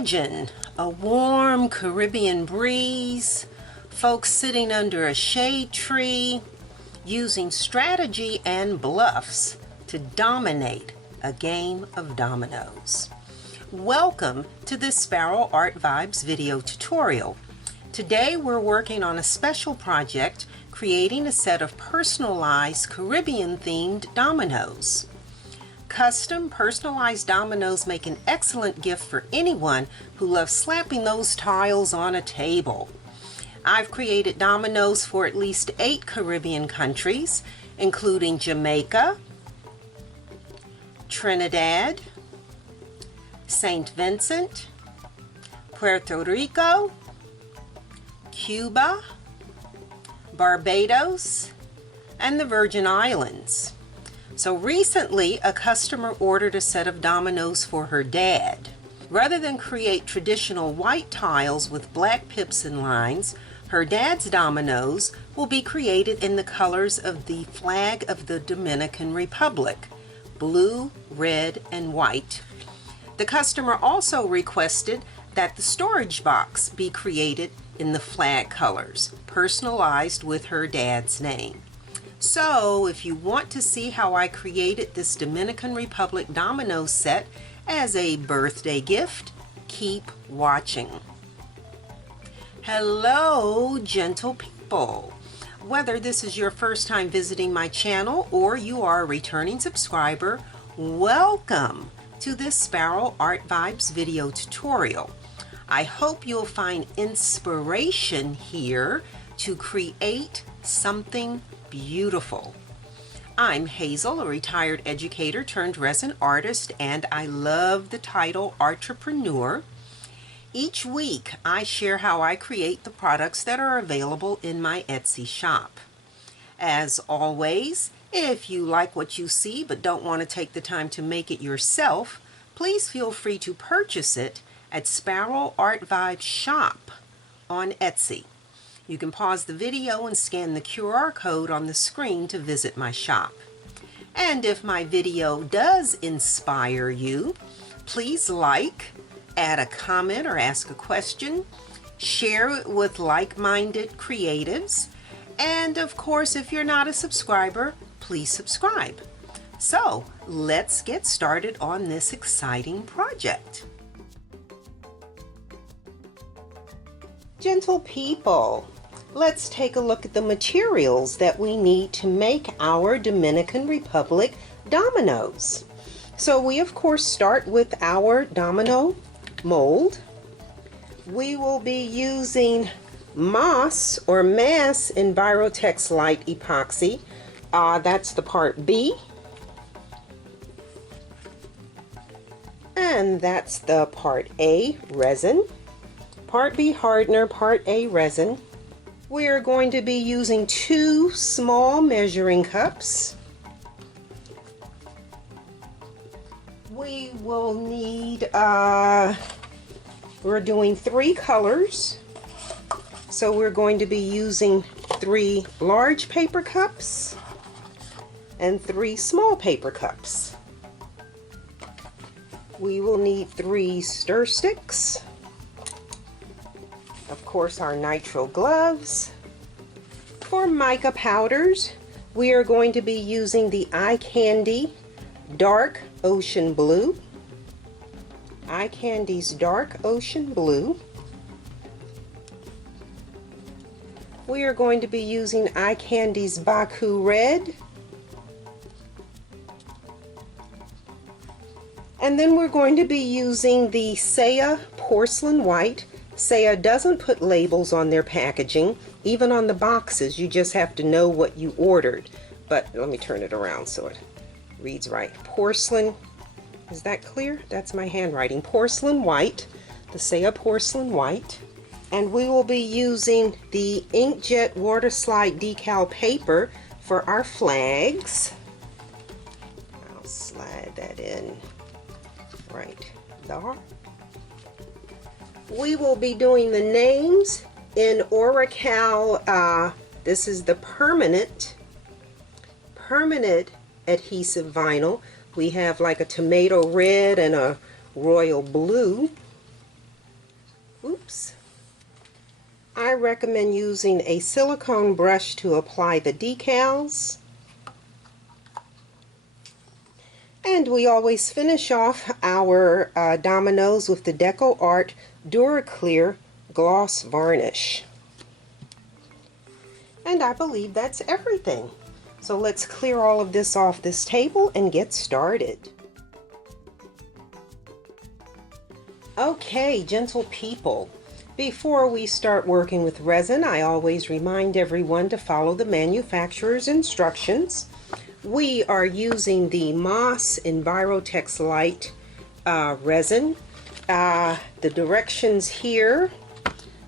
Imagine a warm Caribbean breeze, folks sitting under a shade tree, using strategy and bluffs to dominate a game of dominoes. Welcome to this Sparrow Art Vibes video tutorial. Today we're working on a special project, creating a set of personalized Caribbean-themed dominoes. Custom personalized dominoes make an excellent gift for anyone who loves slapping those tiles on a table. I've created dominoes for at least 8 Caribbean countries, including Jamaica, Trinidad, St. Vincent, Puerto Rico, Cuba, Barbados, and the Virgin Islands. So recently, a customer ordered a set of dominoes for her dad. Rather than create traditional white tiles with black pips and lines, her dad's dominoes will be created in the colors of the flag of the Dominican Republic, blue, red, and white. The customer also requested that the storage box be created in the flag colors, personalized with her dad's name. So, if you want to see how I created this Dominican Republic domino set as a birthday gift, keep watching. Hello, gentle people. Whether this is your first time visiting my channel or you are a returning subscriber, welcome to this Sparrow Art Vibes video tutorial. I hope you'll find inspiration here to create something beautiful. I'm Hazel, a retired educator turned resin artist, and I love the title Entrepreneur. Each week, I share how I create the products that are available in my Etsy shop. As always, if you like what you see but don't want to take the time to make it yourself, please feel free to purchase it at Sparrow Art Vibes Shop on Etsy. You can pause the video and scan the QR code on the screen to visit my shop. And if my video does inspire you, please like, add a comment or ask a question, share it with like-minded creatives, and of course, if you're not a subscriber, please subscribe. So let's get started on this exciting project. Gentle people, let's take a look at the materials that we need to make our Dominican Republic dominoes. So we of course start with our domino mold. We will be using Mass Envirotex Light Epoxy. That's the part B. And that's the part A resin. Part B hardener, part A resin. We are going to be using 2 small measuring cups. We will need, we're doing 3 colors. So we're going to be using 3 large paper cups and 3 small paper cups. We will need 3 stir sticks. Of course, our nitrile gloves. For mica powders, we are going to be using the Eye Candy Dark Ocean Blue. Eye Candy's Dark Ocean Blue. We are going to be using Eye Candy's Baku Red. And then we're going to be using the Saya Porcelain White. Saya doesn't put labels on their packaging, even on the boxes. You just have to know what you ordered. But let me turn it around so it reads right. Porcelain, is that clear? That's my handwriting. Porcelain White, the Saya Porcelain White. And we will be using the inkjet water slide decal paper for our flags. I'll slide that in right there. We will be doing the names in Oracal. This is the permanent adhesive vinyl. We have like a tomato red and a royal blue. vibes. I recommend using a silicone brush to apply the decals. And we always finish off our dominoes with the Deco Art Duraclear Gloss Varnish. And I believe that's everything. So let's clear all of this off this table and get started. Okay, gentle people. Before we start working with resin, I always remind everyone to follow the manufacturer's instructions. We are using the Moss Envirotex Light resin. The directions here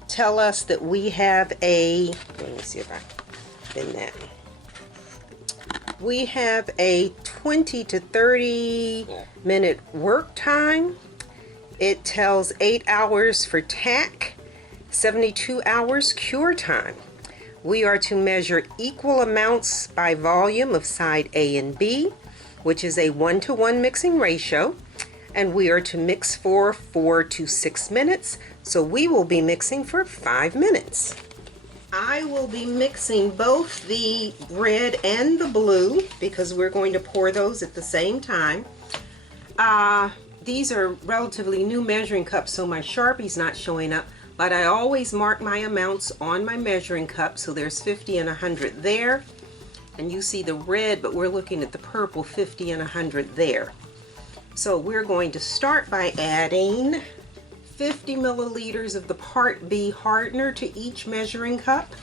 tell us that we have a, let me see if I bin that. We have a 20 to 30 minute work time. It tells 8 hours for tack, 72 hours cure time. We are to measure equal amounts by volume of side A and B, which is a 1-to-1 mixing ratio, and we are to mix for 4 to 6 minutes, so we will be mixing for 5 minutes. I will be mixing both the red and the blue because we're going to pour those at the same time. These are relatively new measuring cups, so my Sharpie's not showing up, but I always mark my amounts on my measuring cup, so there's 50 and 100 there. And you see the red, but we're looking at the purple, 50 and 100 there. So we're going to start by adding 50 milliliters of the Part B hardener to each measuring cup.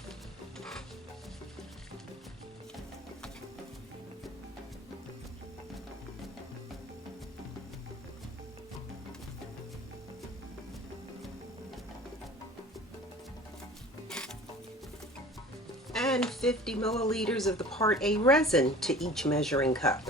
And 50 milliliters of the Part A resin to each measuring cup.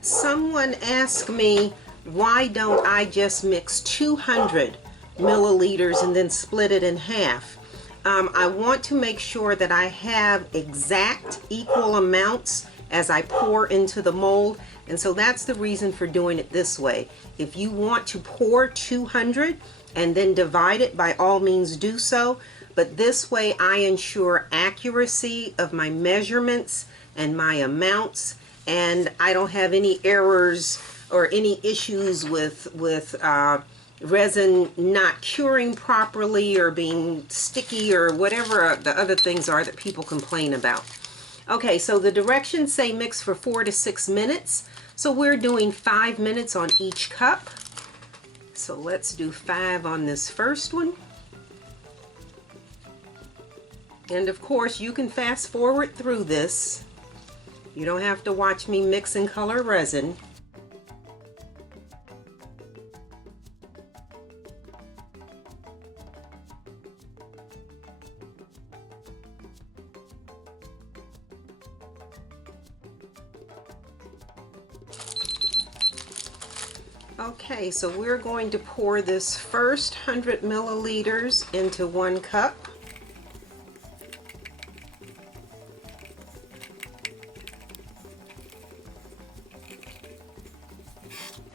Someone asked me, why don't I just mix 200 milliliters and then split it in half? I want to make sure that I have exact equal amounts as I pour into the mold, and so that's the reason for doing it this way. If you want to pour 200 and then divide it, by all means do so, but this way I ensure accuracy of my measurements and my amounts, and I don't have any errors or any issues with resin not curing properly or being sticky or whatever the other things are that people complain about. Okay, so the directions say mix for 4 to 6 minutes. So we're doing 5 minutes on each cup. So let's do 5 on this first one. And of course you can fast forward through this. You don't have to watch me mix and color resin. Okay, so we're going to pour this first 100 milliliters into 1 cup.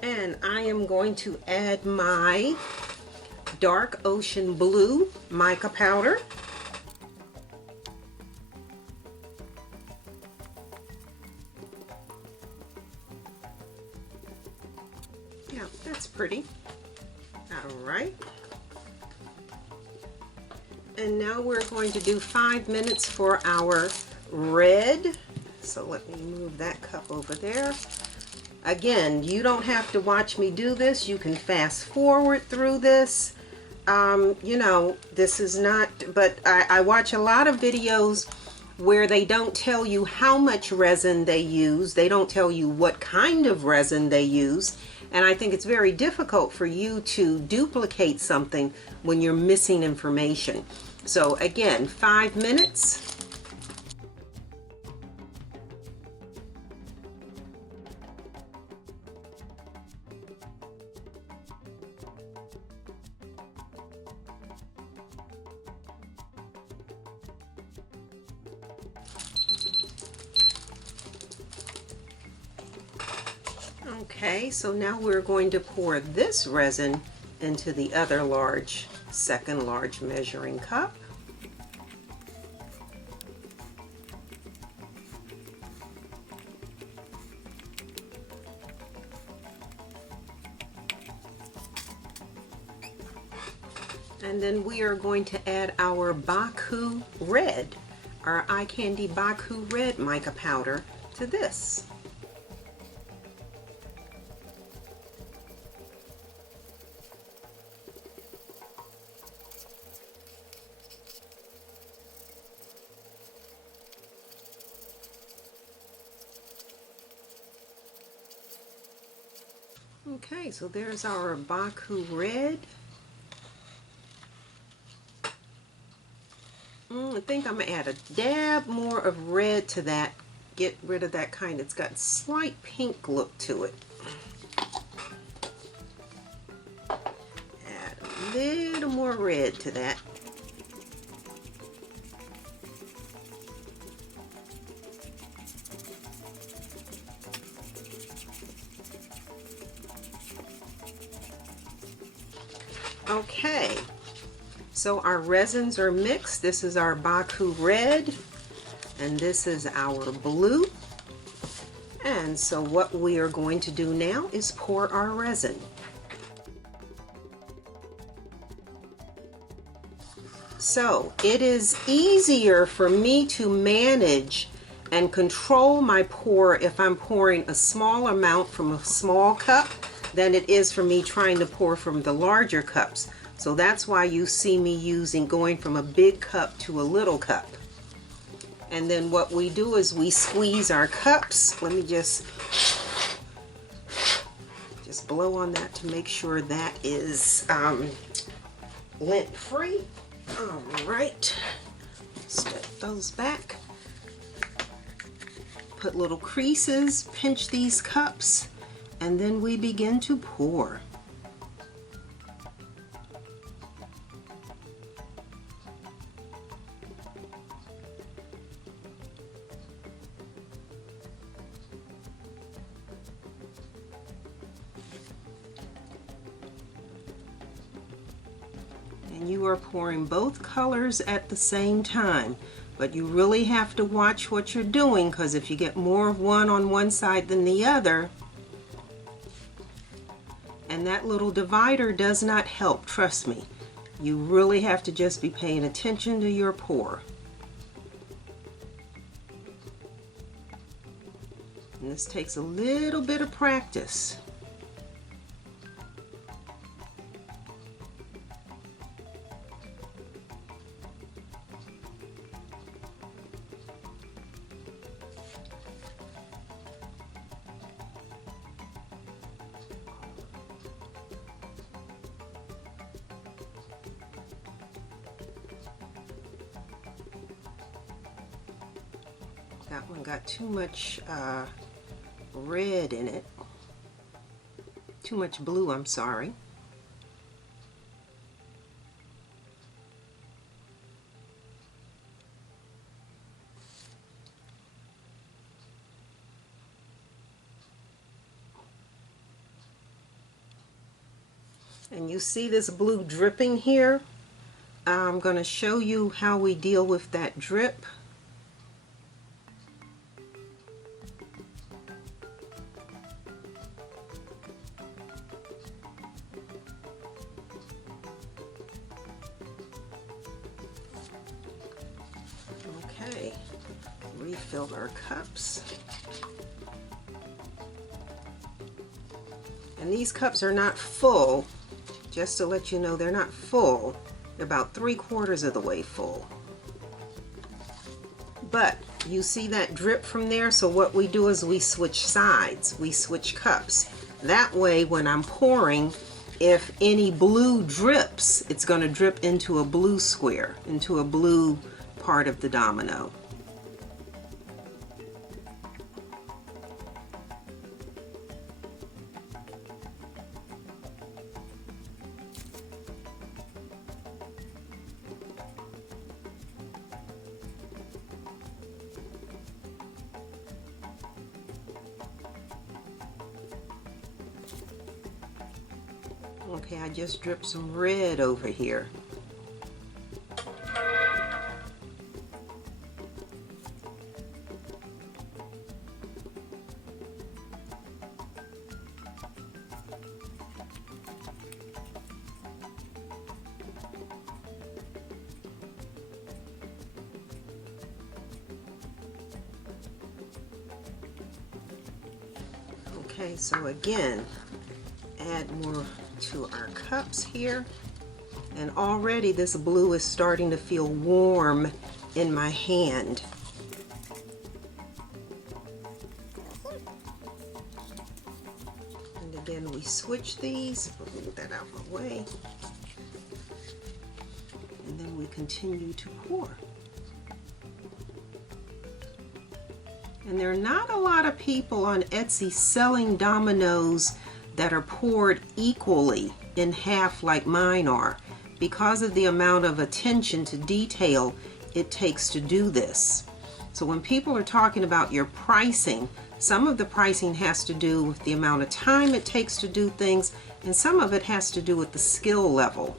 And I am going to add my dark ocean blue mica powder. Yeah, that's pretty. All right. And now we're going to do 5 minutes for our red. So let me move that cup over there. Again, you don't have to watch me do this. You can fast forward through this. You know, this is not, but I watch a lot of videos where they don't tell you how much resin they use. They don't tell you what kind of resin they use. And I think it's very difficult for you to duplicate something when you're missing information. So again, 5 minutes. Okay, so now we're going to pour this resin into the other large, second large measuring cup. And then we are going to add our Baku Red, our Eye Candy Baku Red mica powder to this. Okay, so there's our Baku Red. I think I'm going to add a dab more of red to that. Get rid of that kind that's got slight pink look to it. Add a little more red to that. Okay, so our resins are mixed. This is our Baku Red, and this is our blue. And so what we are going to do now is pour our resin. So it is easier for me to manage and control my pour if I'm pouring a small amount from a small cup than it is for me trying to pour from the larger cups. So that's why you see me going from a big cup to a little cup. And then what we do is we squeeze our cups. Let me just blow on that to make sure that is lint free. All right, step those back. Put little creases, pinch these cups, and then we begin to pour. And you are pouring both colors at the same time. But you really have to watch what you're doing, because if you get more of one on one side than the other, and that little divider does not help, trust me. You really have to just be paying attention to your pour. And this takes a little bit of practice. That one got too much red in it. Too much blue, I'm sorry. And you see this blue dripping here? I'm going to show you how we deal with that drip. Okay, refill our cups. And these cups are not full, just to let you know they're not full. They're about 3/4 of the way full. But you see that drip from there, so what we do is we switch sides, we switch cups. That way when I'm pouring, if any blue drips, it's going to drip into a blue square, into a blue part of the domino. Okay, I just dripped some red over here. Okay, so again, add more to our cups here. And already this blue is starting to feel warm in my hand. And again, we switch these, move that out of the way. And then we continue to pour. And there are not a lot of people on Etsy selling dominoes that are poured equally in half like mine are, because of the amount of attention to detail it takes to do this. So when people are talking about your pricing, some of the pricing has to do with the amount of time it takes to do things, and some of it has to do with the skill level.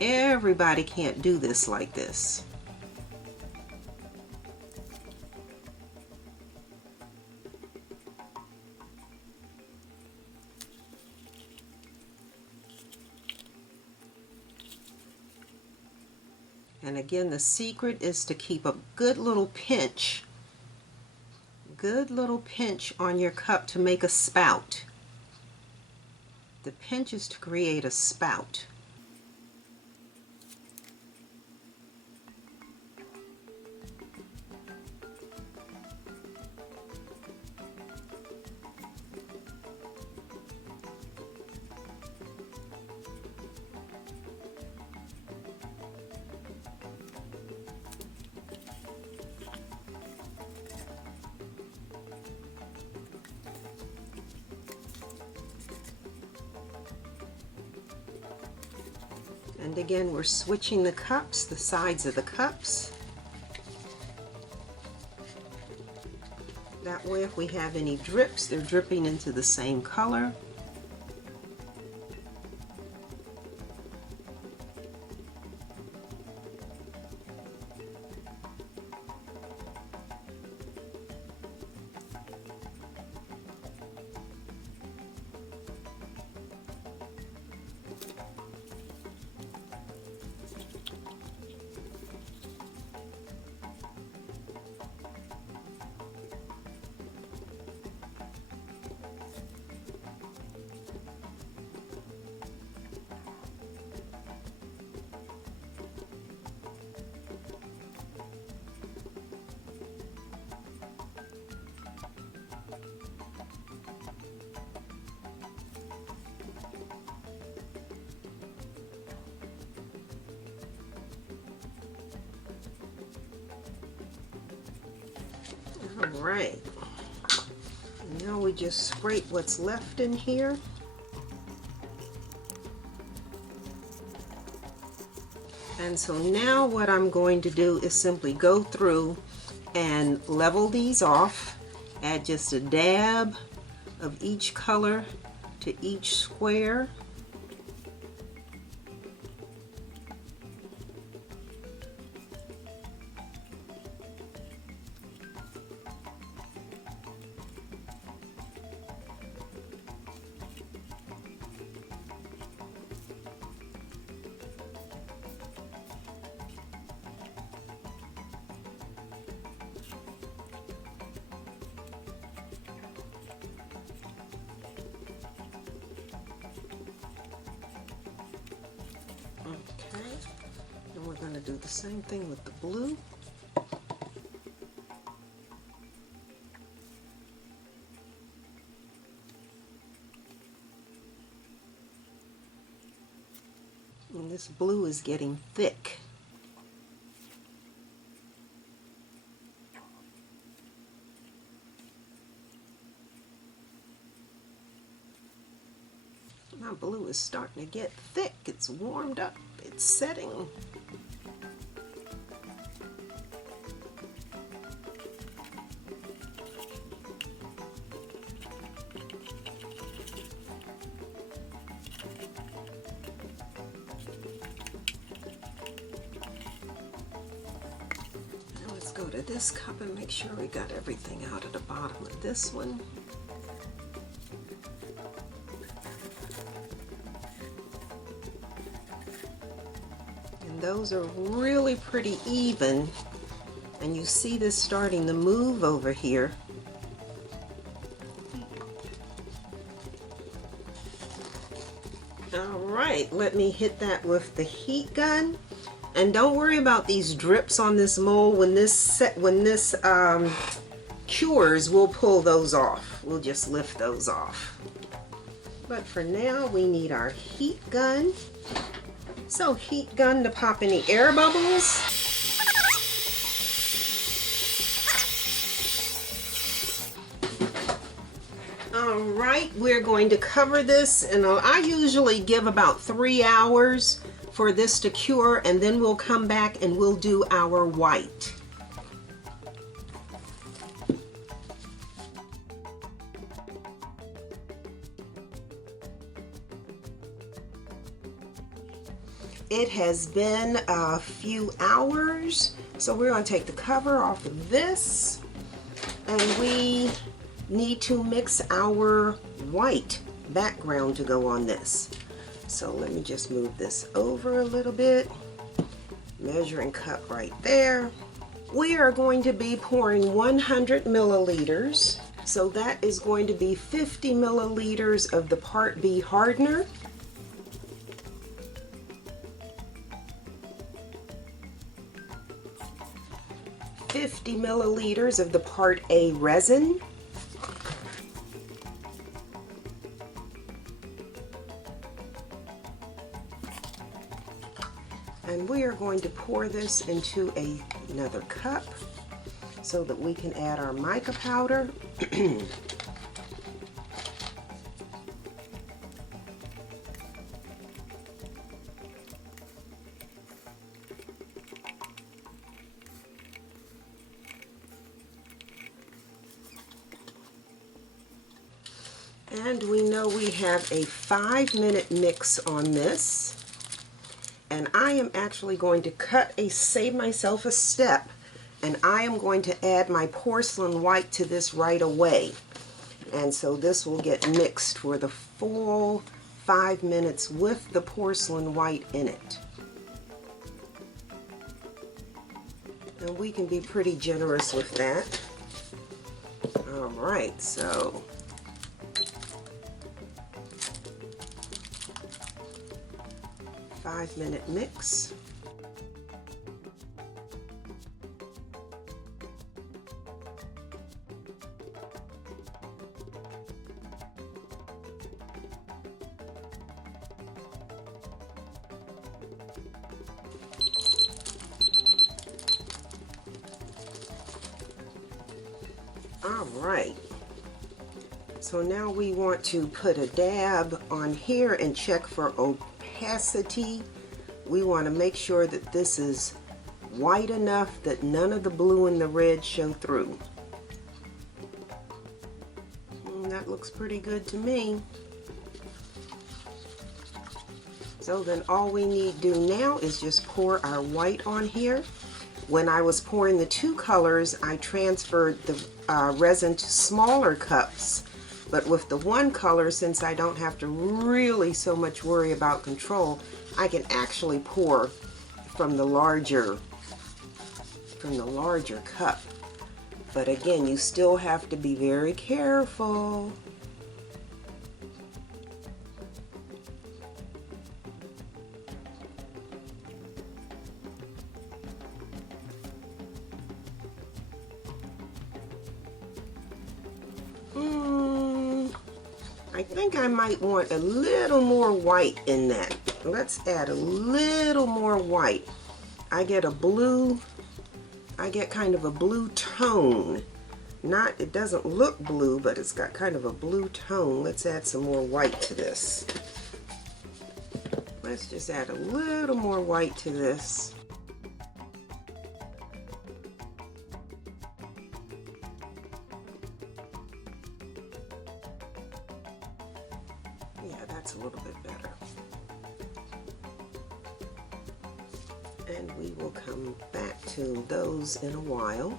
Everybody can't do this like this. And again, the secret is to keep a good little pinch on your cup to make a spout. The pinch is to create a spout. And again, we're switching the cups, the sides of the cups. That way, if we have any drips, they're dripping into the same color. All right, now we just scrape what's left in here. And so now what I'm going to do is simply go through and level these off, add just a dab of each color to each square. Okay, and we're going to do the same thing with the blue. And this blue is getting thick. My blue is starting to get thick. It's warmed up. It's setting. of this cup and make sure we got everything out of the bottom of this one. And those are really pretty even. And you see this starting to move over here. Alright, let me hit that with the heat gun. And don't worry about these drips on this mold. When this cures, we'll pull those off. We'll just lift those off. But for now, we need our heat gun. So heat gun to pop any air bubbles. Alright, we're going to cover this, and I usually give about 3 hours for this to cure, and then we'll come back and we'll do our white. It has been a few hours, so we're going to take the cover off of this, and we need to mix our white background to go on this. So let me just move this over a little bit. Measuring cup right there. We are going to be pouring 100 milliliters. So that is going to be 50 milliliters of the Part B hardener. $50 milliliters of the Part A resin. And we are going to pour this into another cup so that we can add our mica powder. And we know we have a 5-minute mix on this. And I am actually going to save myself a step, and I am going to add my porcelain white to this right away. And so this will get mixed for the full 5 minutes with the porcelain white in it. And we can be pretty generous with that. Alright, so 5-minute mix. All right. So now we want to put a dab on here and check for opacity. We want to make sure that this is white enough that none of the blue and the red show through. That looks pretty good to me. So then all we need to do now is just pour our white on here. When I was pouring the two colors, I transferred the resin to smaller cups. But with the one color, since I don't have to really so much worry about control, I can actually pour from the larger cup. But again, you still have to be very careful. I think I might want a little more white in that. Let's add a little more white. I get kind of a blue tone. It doesn't look blue, but it's got kind of a blue tone. Let's add some more white to this. Let's just add a little more white to this. Yeah, that's a little bit better. And we will come back to those in a while.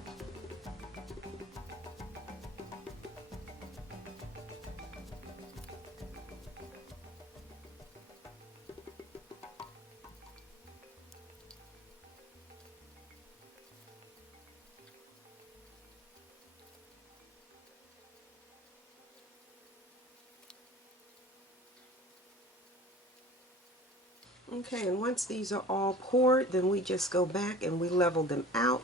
Okay, and once these are all poured, then we just go back and we level them out.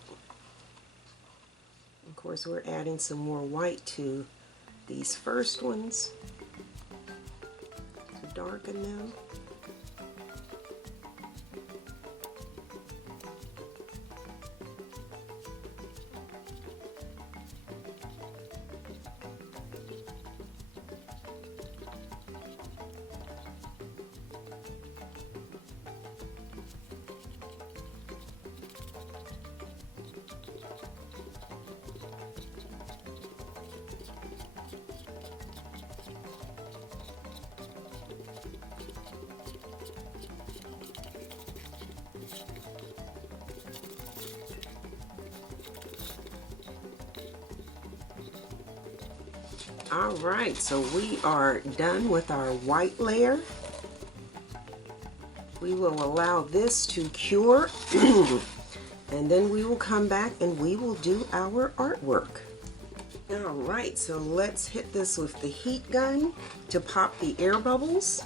Of course, we're adding some more white to these first ones to darken them. Alright, so we are done with our white layer. We will allow this to cure and then we will come back and we will do our artwork. Alright, so let's hit this with the heat gun to pop the air bubbles.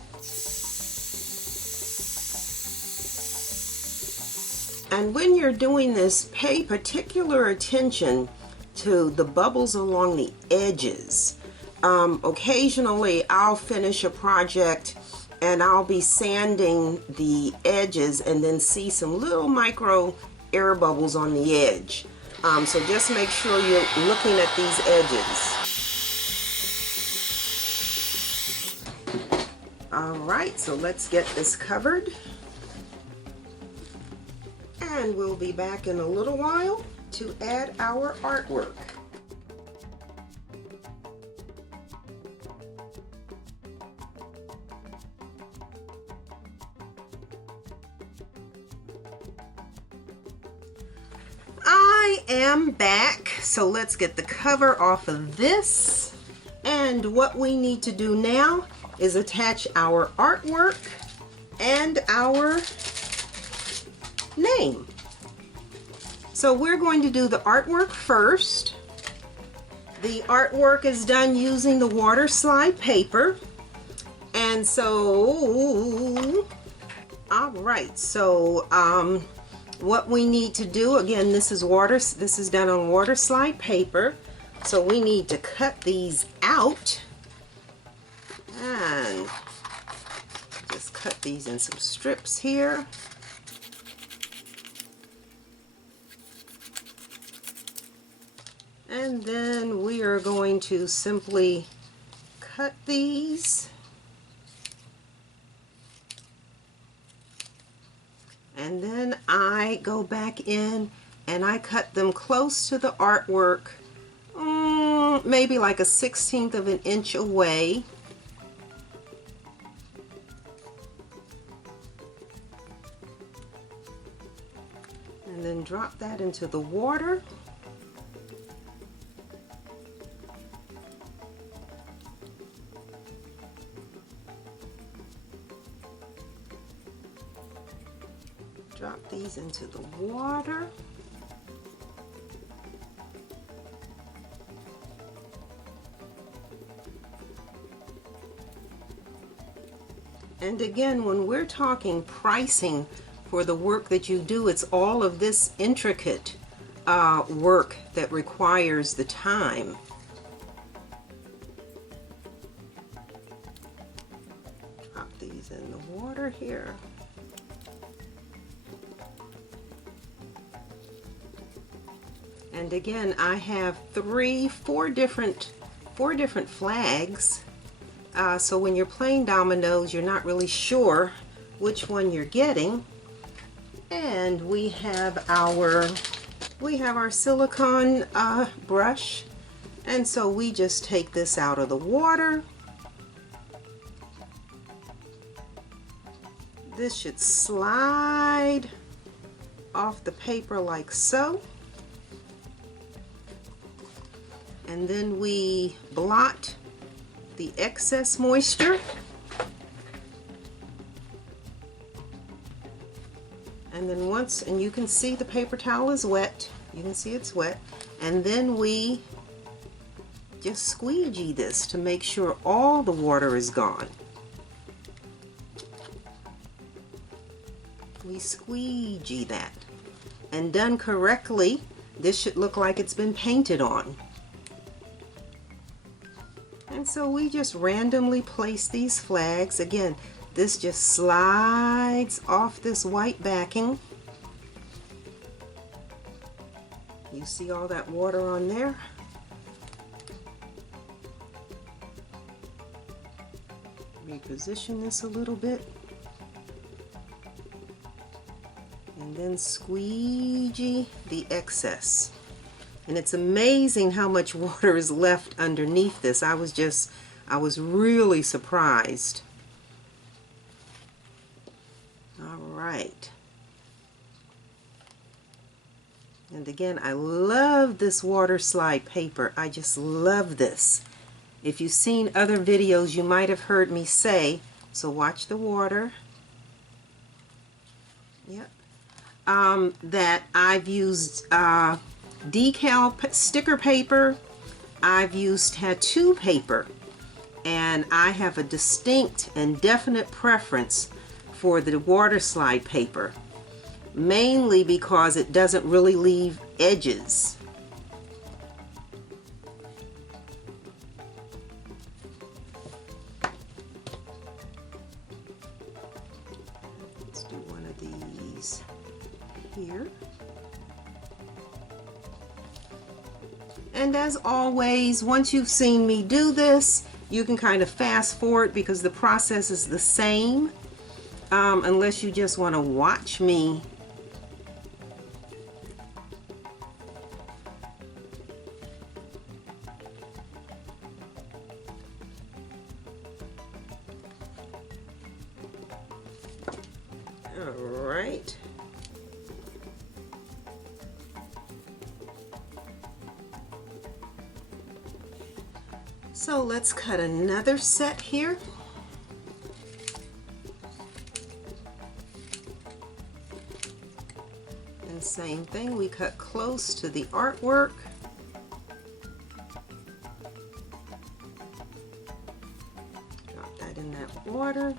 And when you're doing this, pay particular attention to the bubbles along the edges. Occasionally I'll finish a project and I'll be sanding the edges and then see some little micro air bubbles on the edge. So just make sure you're looking at these edges. Alright, so let's get this covered. And we'll be back in a little while to add our artwork. I am back, so let's get the cover off of this. And what we need to do now is attach our artwork and our name. So we're going to do the artwork first. The artwork is done using the water slide paper. And so, all right, so what we need to do, again, this is done on water slide paper. So we need to cut these out and just cut these in some strips here. And then we are going to simply cut these. And then I go back in and I cut them close to the artwork, maybe like a 1/16 of an inch away. And then drop that into the water. Drop these into the water. And again, when we're talking pricing for the work that you do, it's all of this intricate work that requires the time. Drop these in the water here. And again, I have four different flags. So when you're playing dominoes, you're not really sure which one you're getting. And we have our silicone brush. And so we just take this out of the water. This should slide off the paper like so. And then we blot the excess moisture. And then and you can see the paper towel is wet. You can see it's wet. And then we just squeegee this to make sure all the water is gone. We squeegee that. And done correctly, this should look like it's been painted on. And so we just randomly place these flags. Again, this just slides off this white backing. You see all that water on there? Reposition this a little bit. And then squeegee the excess. And it's amazing how much water is left underneath this. I was really surprised. All right. And again, I love this water slide paper. I just love this. If you've seen other videos, you might have heard me say, so watch the water. Yep. That I've used decal sticker paper, I've used tattoo paper, and I have a distinct and definite preference for the water slide paper, mainly because it doesn't really leave edges. Let's do one of these here. And as always, once you've seen me do this, you can kind of fast forward because the process is the same, unless you just want to watch me. All right. So let's cut another set here. And same thing, we cut close to the artwork. Drop that in that water.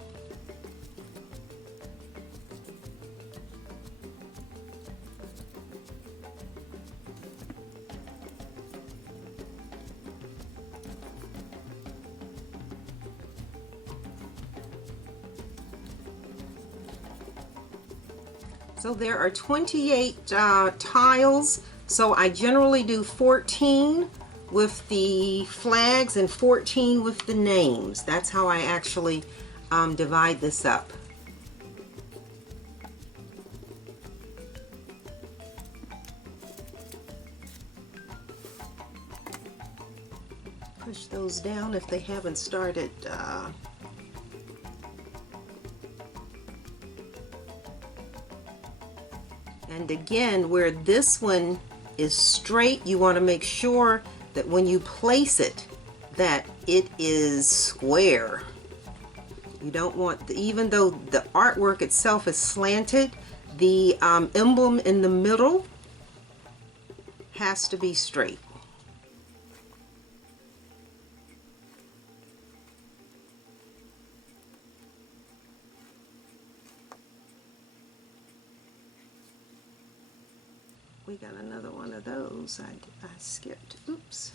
So there are 28 tiles, so I generally do 14 with the flags and 14 with the names. That's how I actually divide this up. Push those down if they haven't started and again, where this one is straight, you want to make sure that when you place it, that it is square. You don't want, even though the artwork itself is slanted, the emblem in the middle has to be straight. We got another one of those. I skipped. Oops.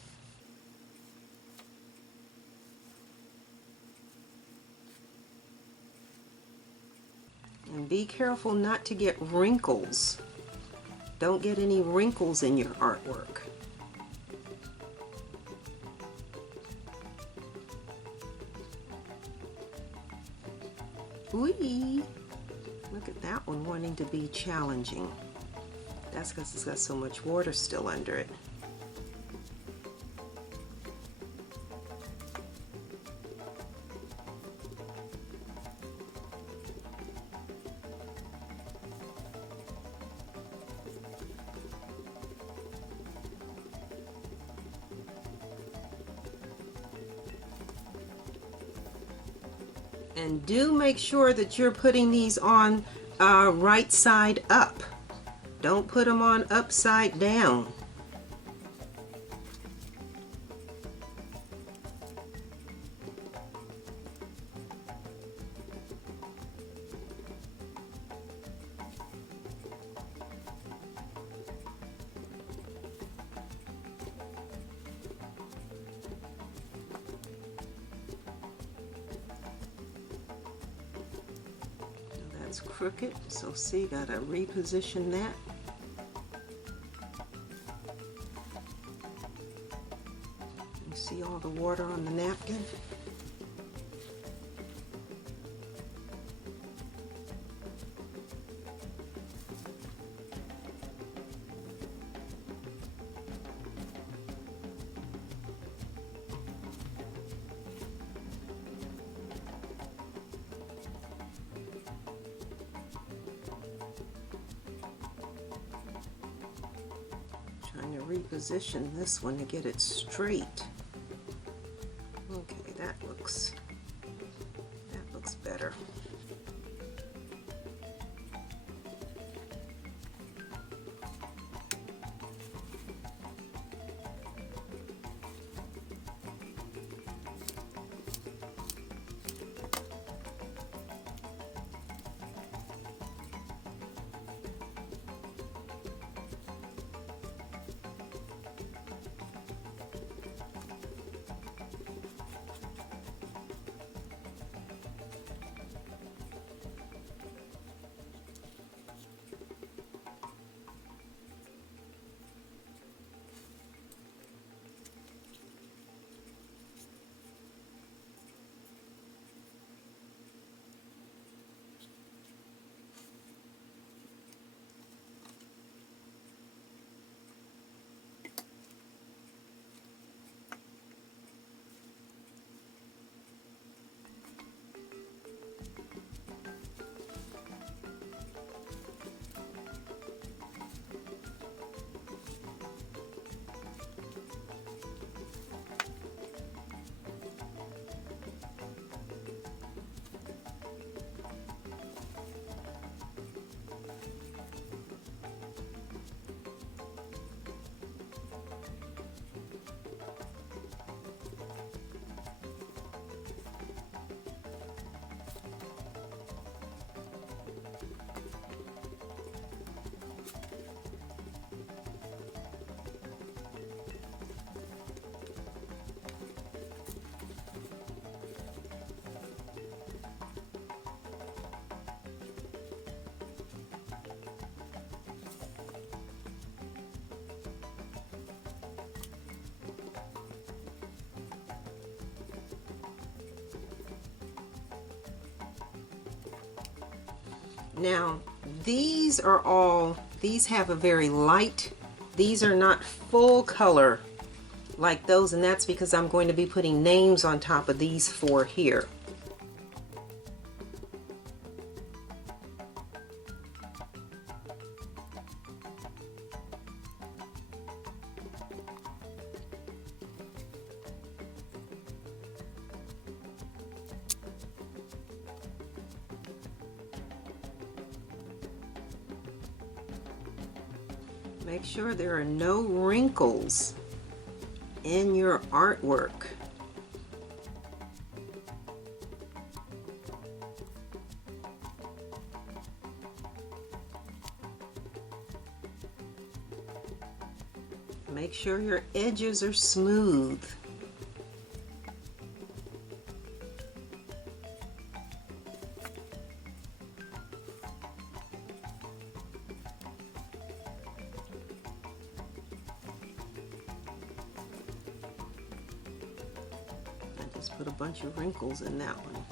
And be careful not to get wrinkles. Don't get any wrinkles in your artwork. Whee! Look at that one wanting to be challenging. That's because it's got so much water still under it. And do make sure that you're putting these on right side up. Don't put them on upside down. one's crooked, so see, gotta reposition that. You see all the water on the napkin? Trying to reposition this one to get it straight. Okay, that looks better. Now, these have a very light, these are not full color like those, and that's because I'm going to be putting names on top of these four here. Make sure there are no wrinkles in your artwork. Make sure your edges are smooth. Put a bunch of wrinkles in that one.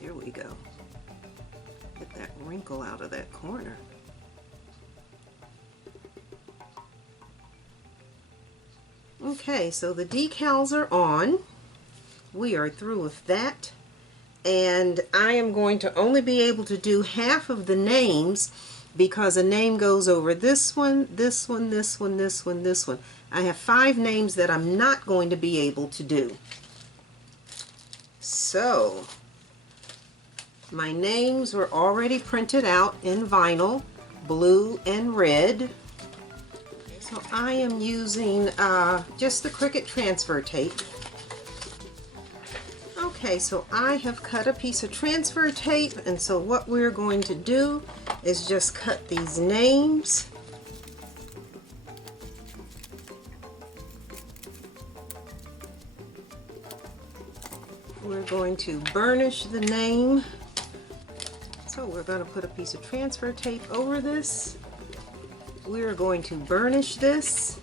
There we go. Get that wrinkle out of that corner. Okay, so the decals are on. We are through with that. And I am going to only be able to do half of the names because a name goes over this one, this one, this one, this one, this one. I have 5 names that I'm not going to be able to do. So, my names were already printed out in vinyl, blue and red. So I am using just the Cricut transfer tape. Okay, so I have cut a piece of transfer tape, and so what we're going to do is just cut these names going to burnish the name. So we're going to put a piece of transfer tape over this. We're going to burnish this.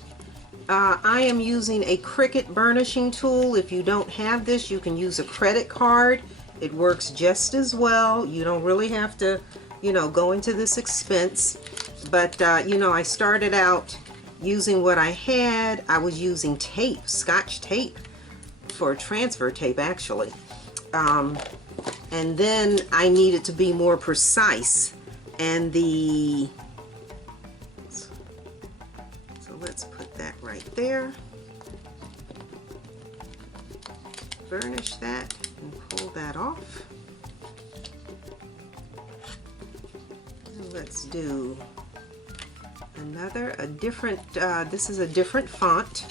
I am using a Cricut burnishing tool. If you don't have this, you can use a credit card. It works just as well. You don't really have to, you know, go into this expense. But, you know, I started out using what I had. I was using tape, Scotch tape, for transfer tape actually. And then I needed to be more precise. And so let's put that right there. Burnish that and pull that off. And let's do a different, this is a different font.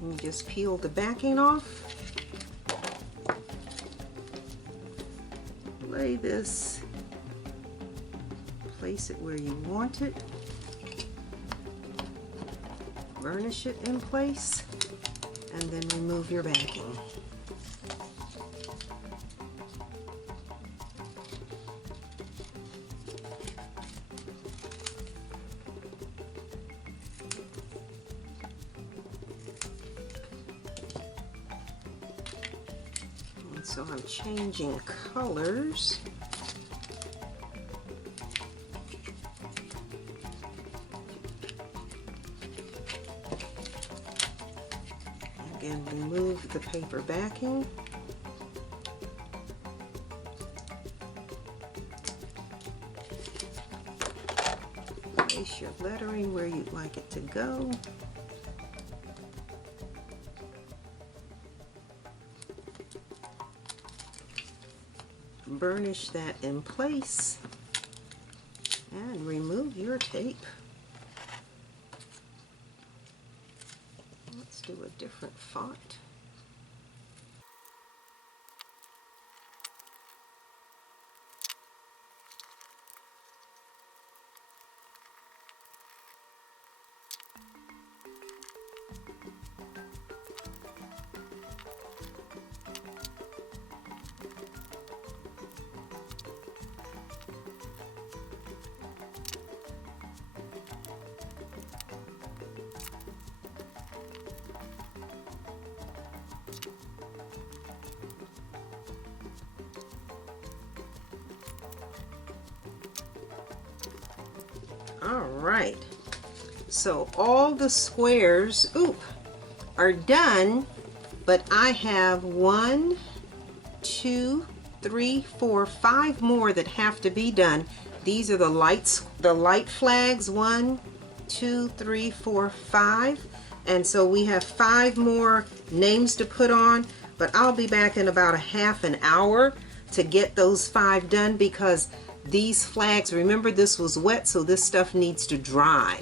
And just peel the backing off. Lay this, place it where you want it. Burnish it in place, and then remove your backing. So I'm changing colors. Again, remove the paper backing. Place your lettering where you'd like it to go. Burnish that in place and remove your tape. Let's do a different font. All right, so all the squares, are done, but I have 1, 2, 3, 4, 5 more that have to be done. These are the light flags, 1, 2, 3, 4, 5, and so we have 5 more names to put on, but I'll be back in about a half an hour to get those 5 done, because these flags, remember this was wet, so this stuff needs to dry.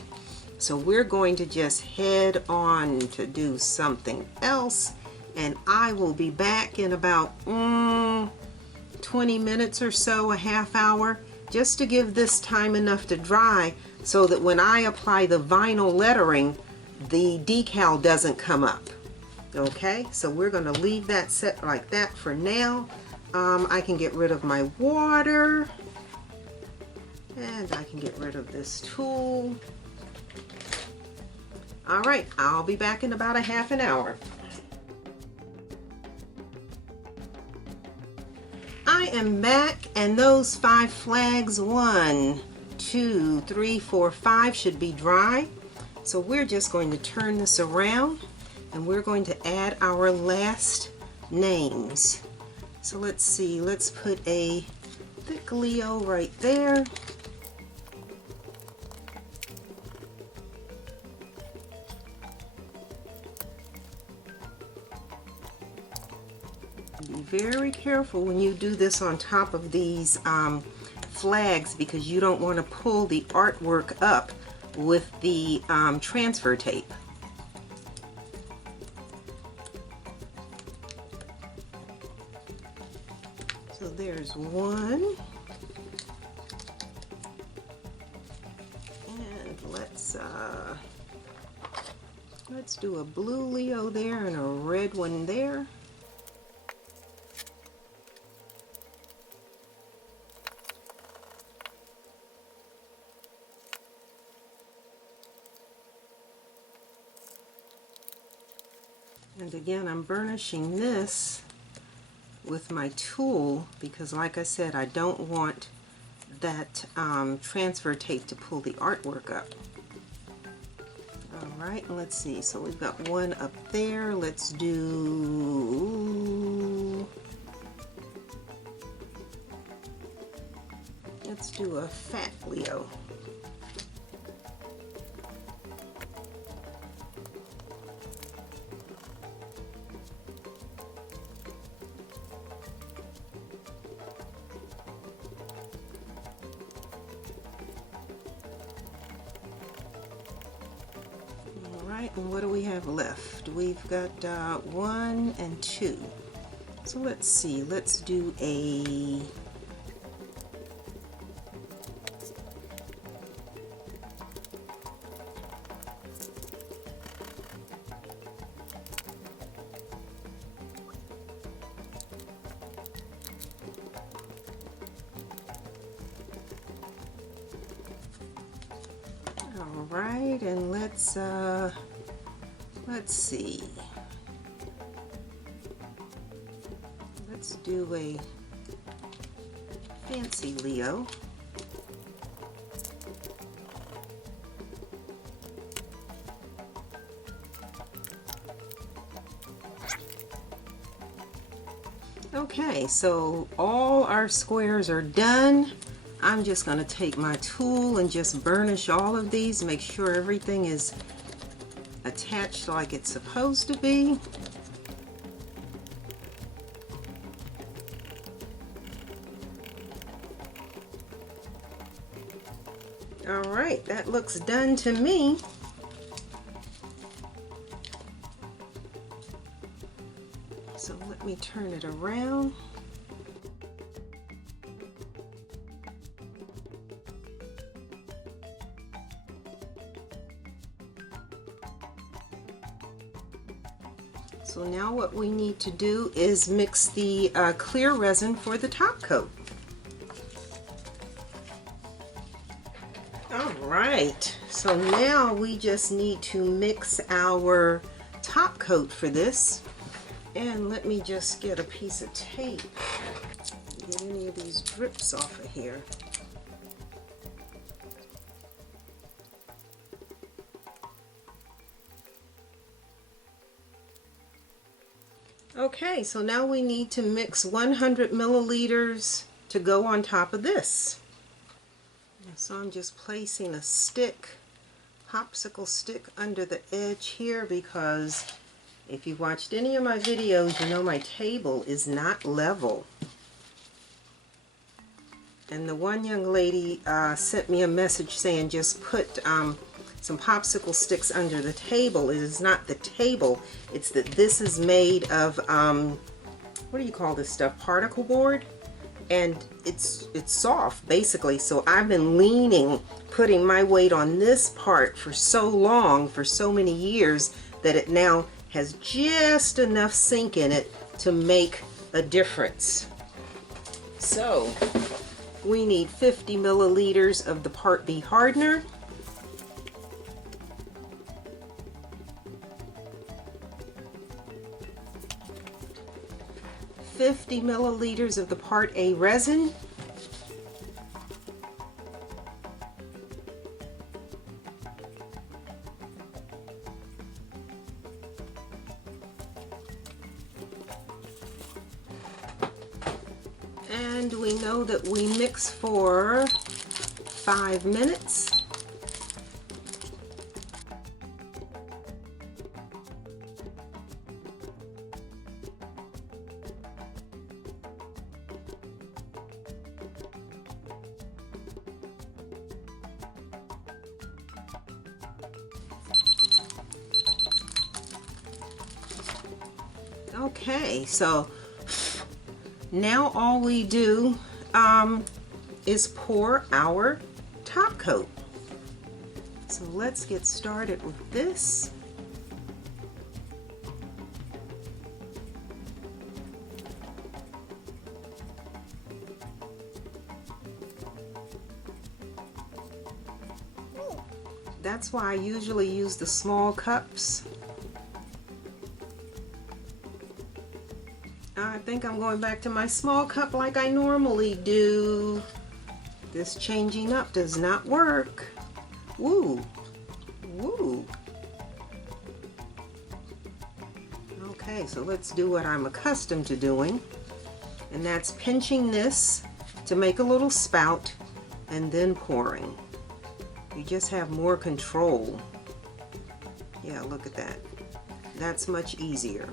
So we're going to just head on to do something else, and I will be back in about 20 minutes or so, a half hour, just to give this time enough to dry so that when I apply the vinyl lettering, the decal doesn't come up. Okay, so we're going to leave that set like that for now. I can get rid of my water. And I can get rid of this tool. All right, I'll be back in about a half an hour. I am back, and those 5 flags, 1, 2, 3, 4, 5 should be dry. So we're just going to turn this around, and we're going to add our last names. So let's see, let's put a thick Leo right there. Be very careful when you do this on top of these flags, because you don't want to pull the artwork up with the transfer tape. So there's one. And let's do a blue Leo there and a red one there. And again, I'm burnishing this with my tool because, like I said, I don't want that transfer tape to pull the artwork up. Alright, let's see. So we've got one up there. Let's do a fat Leo. And what do we have left? We've got 1 and 2. So let's see, let's do a all right, and let's see. Let's do a fancy Leo. Okay, so all our squares are done. I'm just going to take my tool and just burnish all of these, make sure everything is attached like it's supposed to be. All right, that looks done to me. So let me turn it around. So now what we need to do is mix the clear resin for the top coat. All right, so now we just need to mix our top coat for this. And let me just get a piece of tape, get any of these drips off of here. Okay, so now we need to mix 100 milliliters to go on top of this. So I'm just placing a stick, popsicle stick, under the edge here because if you've watched any of my videos, you know my table is not level. And the one young lady sent me a message saying just put some popsicle sticks under the table. It is not the table, it's that this is made of what do you call this stuff, particle board, and it's soft basically. So I've been leaning, putting my weight on this part for so long, for so many years, that it now has just enough sink in it to make a difference. So we need 50 milliliters of the Part B hardener, $50 milliliters of the Part A resin, and we know that we mix for 5 minutes. Okay, so now all we do is pour our top coat. So let's get started with this. That's why I usually use the small cups. I think I'm going back to my small cup like I normally do. This changing up does not work. Woo, woo. Okay, so let's do what I'm accustomed to doing, and that's pinching this to make a little spout and then pouring. You just have more control. Yeah, look at that. That's much easier.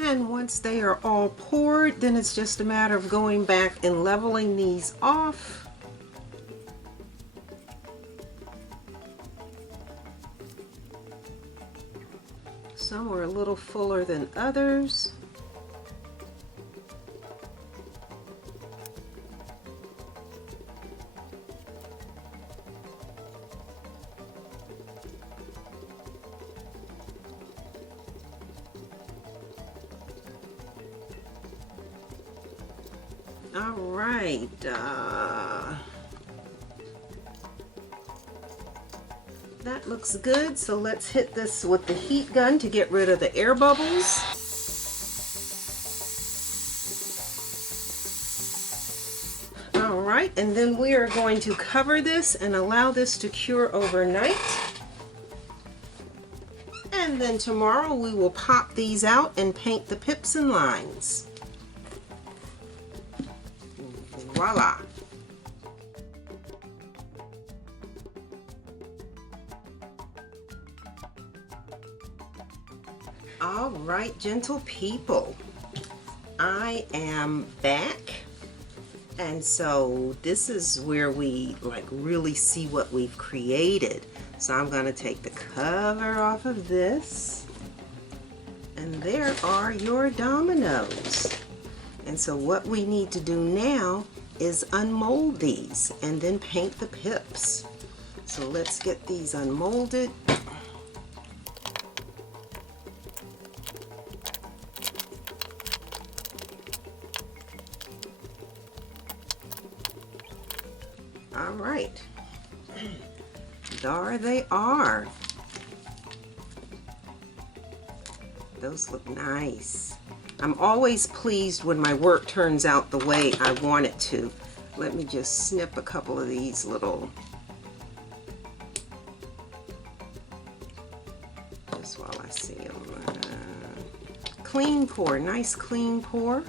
And once they are all poured, then it's just a matter of going back and leveling these off. Some are a little fuller than others. All right, that looks good. So let's hit this with the heat gun to get rid of the air bubbles. All right, and then we are going to cover this and allow this to cure overnight. And then tomorrow we will pop these out and paint the pips and lines. Voila! All right, gentle people, I am back, and so this is where we really see what we've created. So I'm going to take the cover off of this, and there are your dominoes. And so what we need to do now is unmold these and then paint the pips. So let's get these unmolded. All right, there they are. Those look nice. I'm always pleased when my work turns out the way I want it to. Let me just snip a couple of these little, just while I see them. Clean pour, nice clean pour.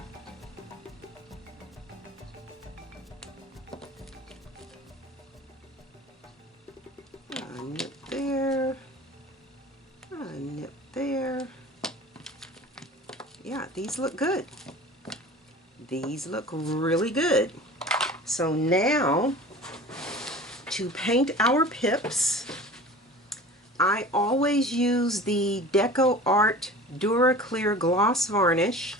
Nip there, nip there. Yeah, these look good. These look really good. So now, to paint our pips, I always use the Deco Art Duraclear Gloss Varnish.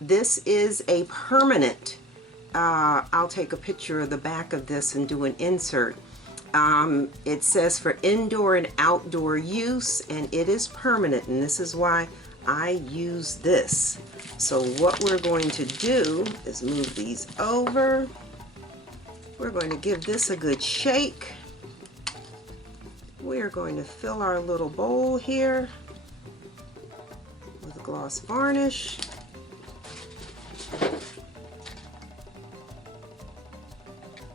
This is a permanent. I'll take a picture of the back of this and do an insert. It says for indoor and outdoor use, and it is permanent, and this is why I use this. So what we're going to do is move these over. We're going to give this a good shake. We're going to fill our little bowl here with gloss varnish.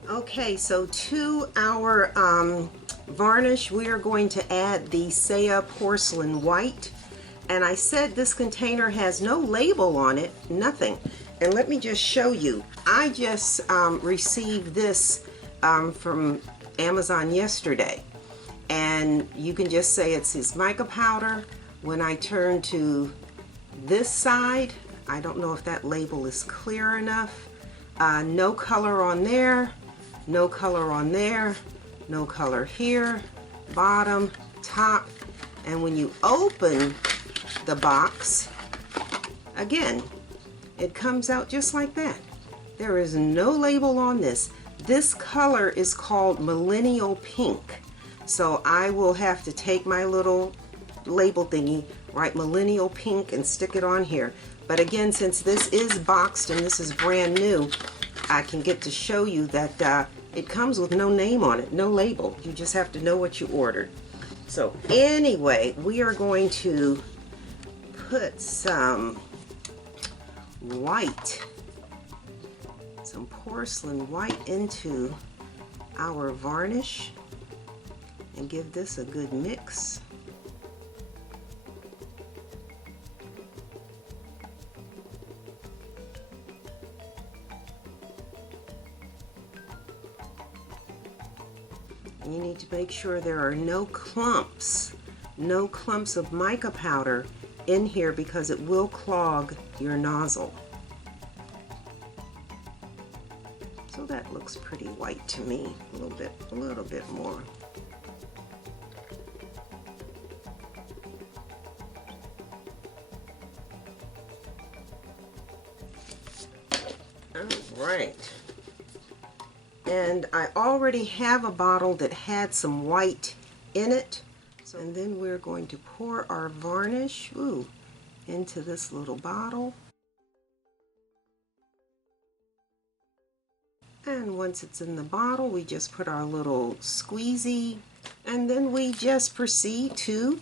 Okay, so to our varnish, we are going to add the Saya Porcelain White. And I said this container has no label on it, nothing. And let me just show you. I just received this from Amazon yesterday. And you can just say it's his mica powder When I turn to this side, I don't know if that label is clear enough. No color on there, no color on there, no color here, bottom, top. And when you open the box, again, it comes out just like that. There is no label on this. This color is called Millennial Pink. So I will have to take my little label thingy, write Millennial Pink, and stick it on here. But again, since this is boxed and this is brand new, I can get to show you that it comes with no name on it, no label. You just have to know what you ordered. So anyway, we are going to put some white, some porcelain white into our varnish and give this a good mix. You need to make sure there are no clumps of mica powder in here because it will clog your nozzle. So that looks pretty white to me, a little bit more. All right. And I already have a bottle that had some white in it. And then we're going to pour our varnish into this little bottle. And once it's in the bottle, we just put our little squeezy, and then we just proceed to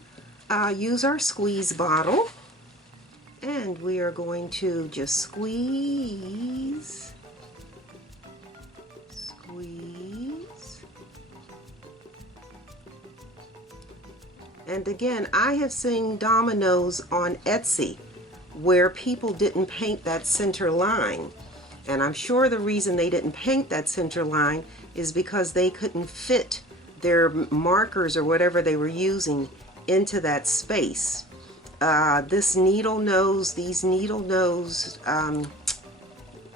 use our squeeze bottle. And we are going to just squeeze. And again, I have seen Dominoes on Etsy where people didn't paint that center line. And I'm sure the reason they didn't paint that center line is because they couldn't fit their markers or whatever they were using into that space. These needle nose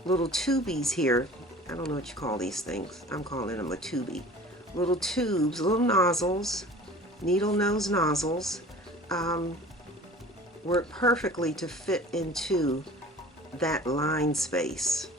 little tubies here, I don't know what you call these things. I'm calling them a tubie. Little tubes, little nozzles, needle nose nozzles, work perfectly to fit into that line space.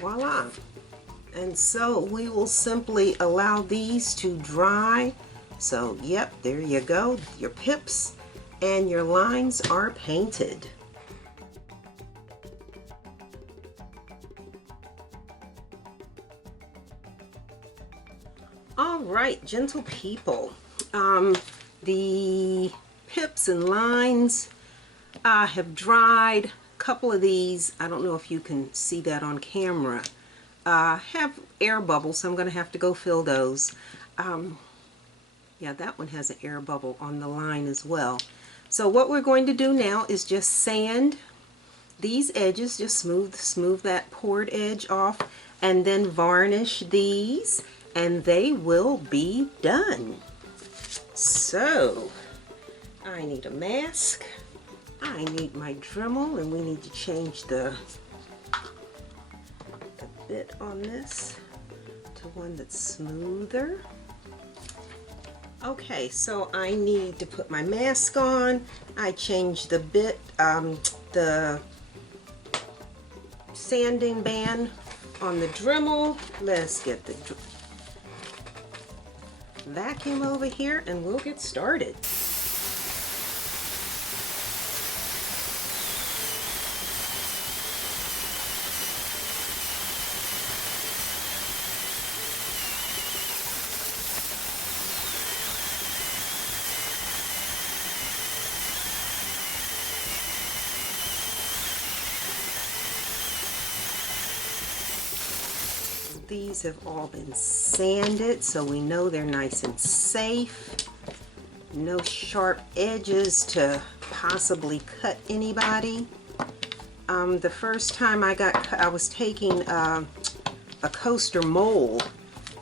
Voila! And so we will simply allow these to dry. So yep, there you go, your pips and your lines are painted. All right, gentle people, the pips and lines have dried. Couple of these, I don't know if you can see that on camera, have air bubbles, so I'm going to have to go fill those. Yeah, that one has an air bubble on the line as well. So what we're going to do now is just sand these edges, just smooth that poured edge off, and then varnish these. and they will be done. So I need a mask, I need my Dremel, and we need to change the bit on this to one that's smoother. Okay, so I need to put my mask on. I changed the bit, the sanding band on the Dremel. Let's get the vacuum over here and we'll get started. These have all been sanded, so we know they're nice and safe. No sharp edges to possibly cut anybody. The first time I was taking a coaster mold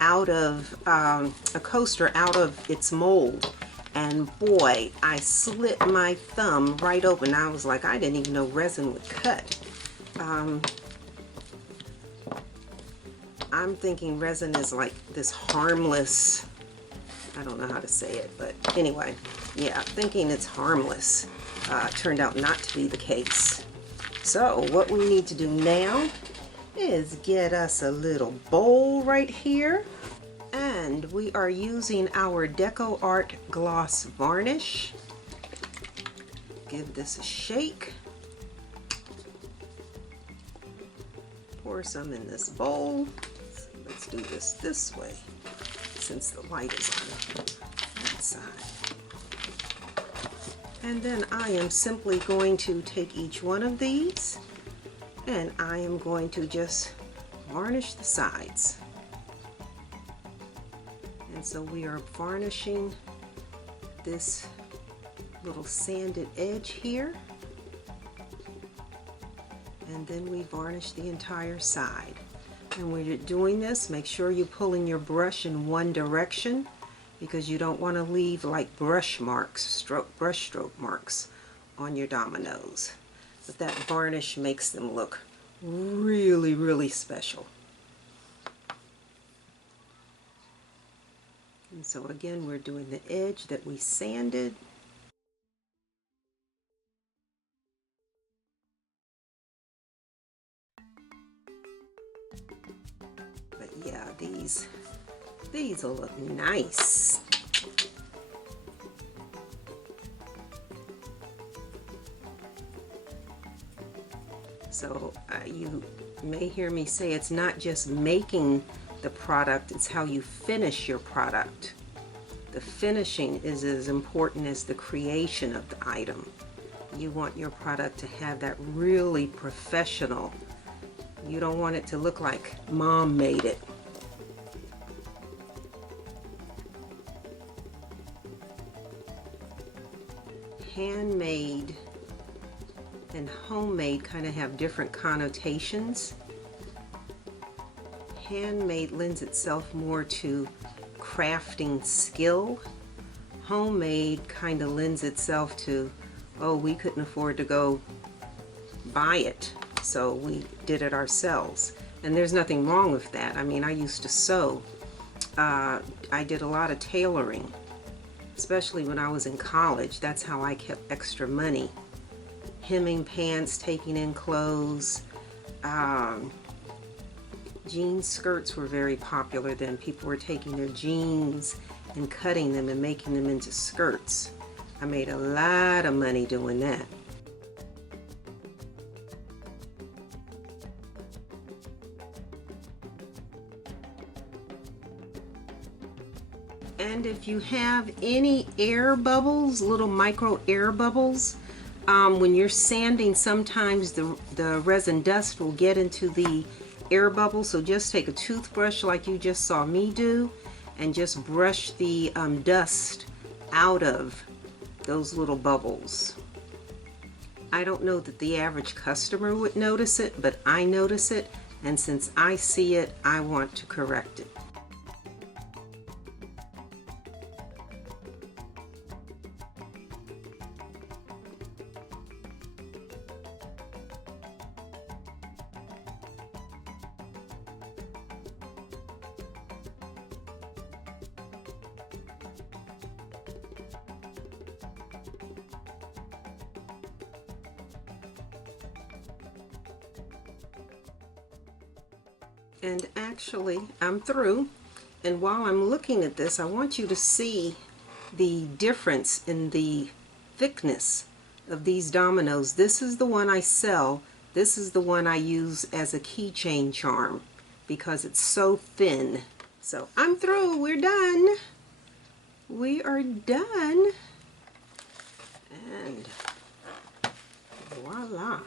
out of a coaster out of its mold, and boy, I slit my thumb right open. I was like, I didn't even know resin would cut. I'm thinking resin is like this harmless, I don't know how to say it, but anyway, yeah, thinking it's harmless. Turned out not to be the case. So what we need to do now is get us a little bowl right here, and we are using our Deco Art Gloss Varnish. Give this a shake. Pour some in this bowl. Let's do this way, since the light is on that side. And then I am simply going to take each one of these, and I am going to just varnish the sides. And so we are varnishing this little sanded edge here, and then we varnish the entire side. And when you're doing this, make sure you're pulling your brush in one direction, because you don't want to leave like brush stroke marks on your dominoes. But that varnish makes them look really, really special. And so again, we're doing the edge that we sanded. Yeah, these will look nice. So you may hear me say it's not just making the product, it's how you finish your product. The finishing is as important as the creation of the item. You want your product to have that really professional. You don't want it to look like mom made it. Handmade and homemade kind of have different connotations. Handmade lends itself more to crafting skill. Homemade kind of lends itself to, oh, we couldn't afford to go buy it, so we did it ourselves. And there's nothing wrong with that. I mean, I used to sew. I did a lot of tailoring, especially when I was in college. That's how I kept extra money. Hemming pants, taking in clothes. Jean skirts were very popular then. People were taking their jeans and cutting them and making them into skirts. I made a lot of money doing that. And if you have any air bubbles, little micro air bubbles, when you're sanding, sometimes the resin dust will get into the air bubble. So just take a toothbrush like you just saw me do and just brush the dust out of those little bubbles. I don't know that the average customer would notice it, but I notice it, and since I see it, I want to correct it. And actually, I'm through. And while I'm looking at this, I want you to see the difference in the thickness of these dominoes. This is the one I sell. This is the one I use as a keychain charm because it's so thin. So I'm through. We're done. We are done. And voila.